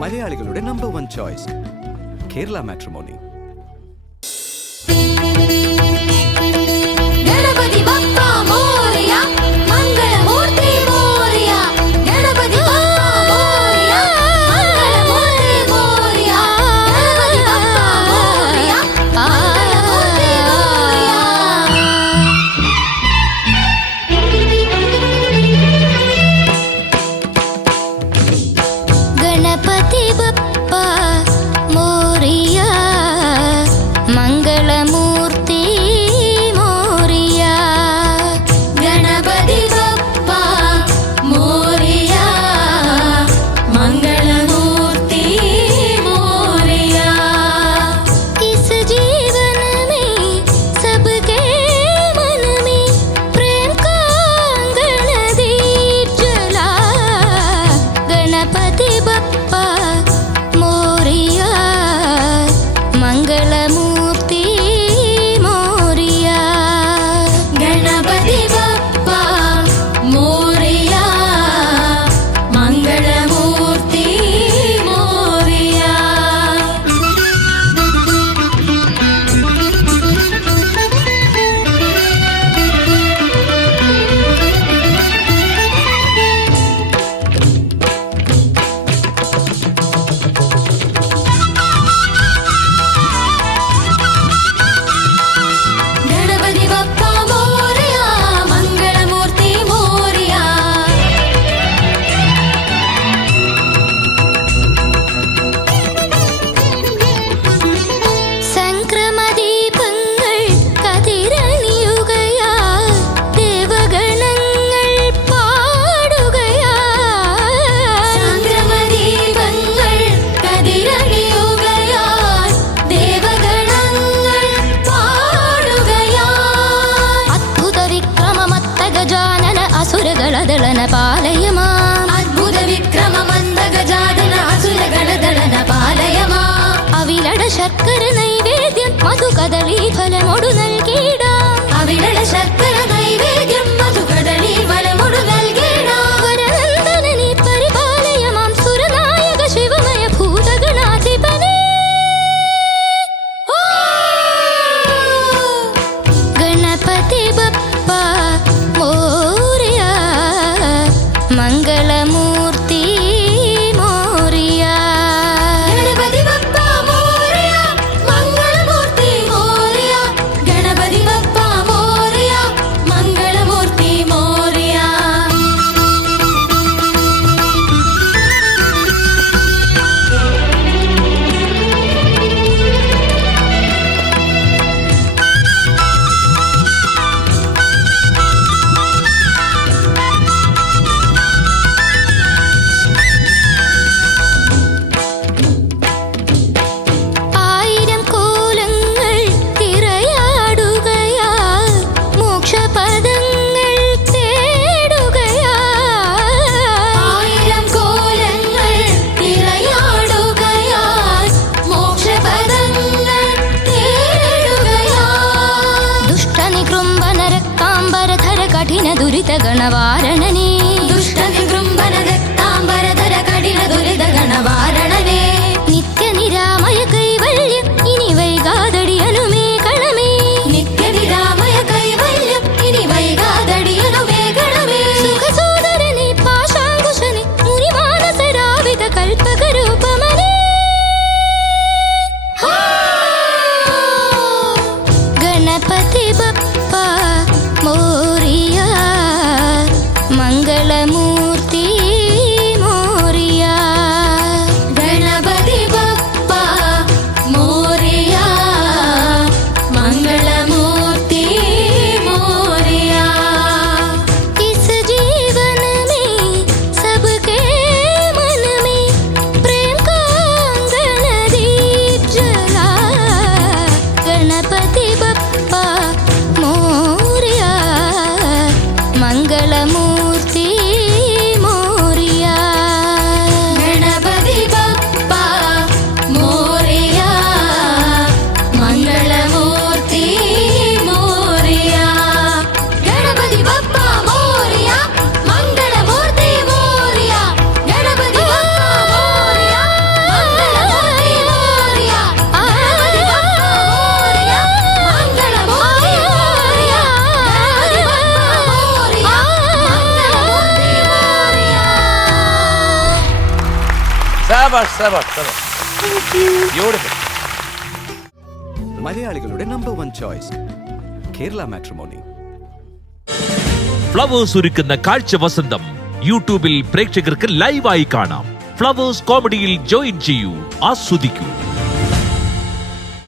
മലയാളികളുടെ number 1 choice Kerala matrimony. Ganapati ബപ്പ മോറിയ മംഗളമൂർത്തി മോറിയ ഗണപതി ബപ്പ മോറിയ മംഗളമൂർത്തി മോറിയ ഗണപതി ബപ്പ മോറിയ മംഗളമൂർത്തി മോറിയ. ഗണപതി ബപ്പ മോറിയ മംഗളമൂർത്തി മോറിയ ഗണപതി ബപ്പ മോറിയ मंगलमूर्ति मोरिया. इस जीवन में सबके मन में प्रेम का आंगन दीप जला. गणपति बप्पा मोरिया मंगलमूर्ति मोरिया. गणपति बप्पा मोरिया मंगलमूर्ति मोरिया. गणपति बप्पा मोरिया मंगलमूर्ति मोरिया. സംക്രമദീപങ്ങൾ കതിരണിയുകയാ ദേവഗണങ്ങൾ പാടുകയാ. സംക്രമദീപങ്ങൾ കതിരണിയുകയാ ദേവഗണങ്ങൾ പാടുകയാ. അദ്ഭുത വിക്രമമത്ത ഗജാനന അസുരകളദളന പാലയമാ. അദ്ഭുത വിക്രമമന്ത ഗജാനന അസുരകളദളന പാലയമാ. അവിലട ശർക്കര നൈവേദ്യം മധുകദളി ഫലമൊടു നൽകിട. അവിലട ശർക്കര നൈവേദ്യം മധുകദളി ഫലമൊടു നൽകിട. വരനന്ദനനി പരിപാലയമാം സുരനായക ശിവമയ ഭൂതഗണാധിപനേ. ഗണപതി ബപ്പ മോറിയ मंगलमूर्ति मोरिया. गणपति बप्पा मोरिया मंगलमूर्ति मोरिया. गणपति बप्पा मोरिया मंगलमूर्ति मोरिया. ആയിരം കോലങ്ങൾ തിരയാടുകയാ മോക്ഷപദങ്ങൾ തേടുകയാ. ആയിരം കോലങ്ങൾ തിരയാടുകയാ മോക്ഷപദങ്ങൾ തേടുകയാ. ദുഷ്ടനികൃംഭന രക്താംബരധര കഠിന ദുരിത ഗണവാരണനേ. ദുഷ്ടനികൃംഭന രക്താംബരധര കഠിന ദുരിത ഗണവാരണനേ. നിത്യനിരാമയ കൈവല്യം ഇനി വൈകാതടിയനുമേ കണമേ. നിത്യനിരാമയ കൈവല്യം ഇനി വൈകാതടിയനുമേ കണമേ. സുഖസോദരനെ പാശാങ്കുശനെ മുനിമാനസരാവിത കൽപ്പകരൂപമനേ. ഗണപതി ബപ്പ മോറിയ मंगल ബ്യൂട്ടിഫുൾ. മലയാളികളുടെ number 1 choice Kerala matrimony. Flowers ഒരുക്കുന്ന കാഴ്ച വസന്തം യൂട്യൂബിൽ പ്രേക്ഷകർക്ക് ലൈവായി കാണാം. ഫ്ലവേഴ്സ് കോമഡിയിൽ ജോയിൻ ചെയ്യൂ, ആസ്വദിക്കൂ.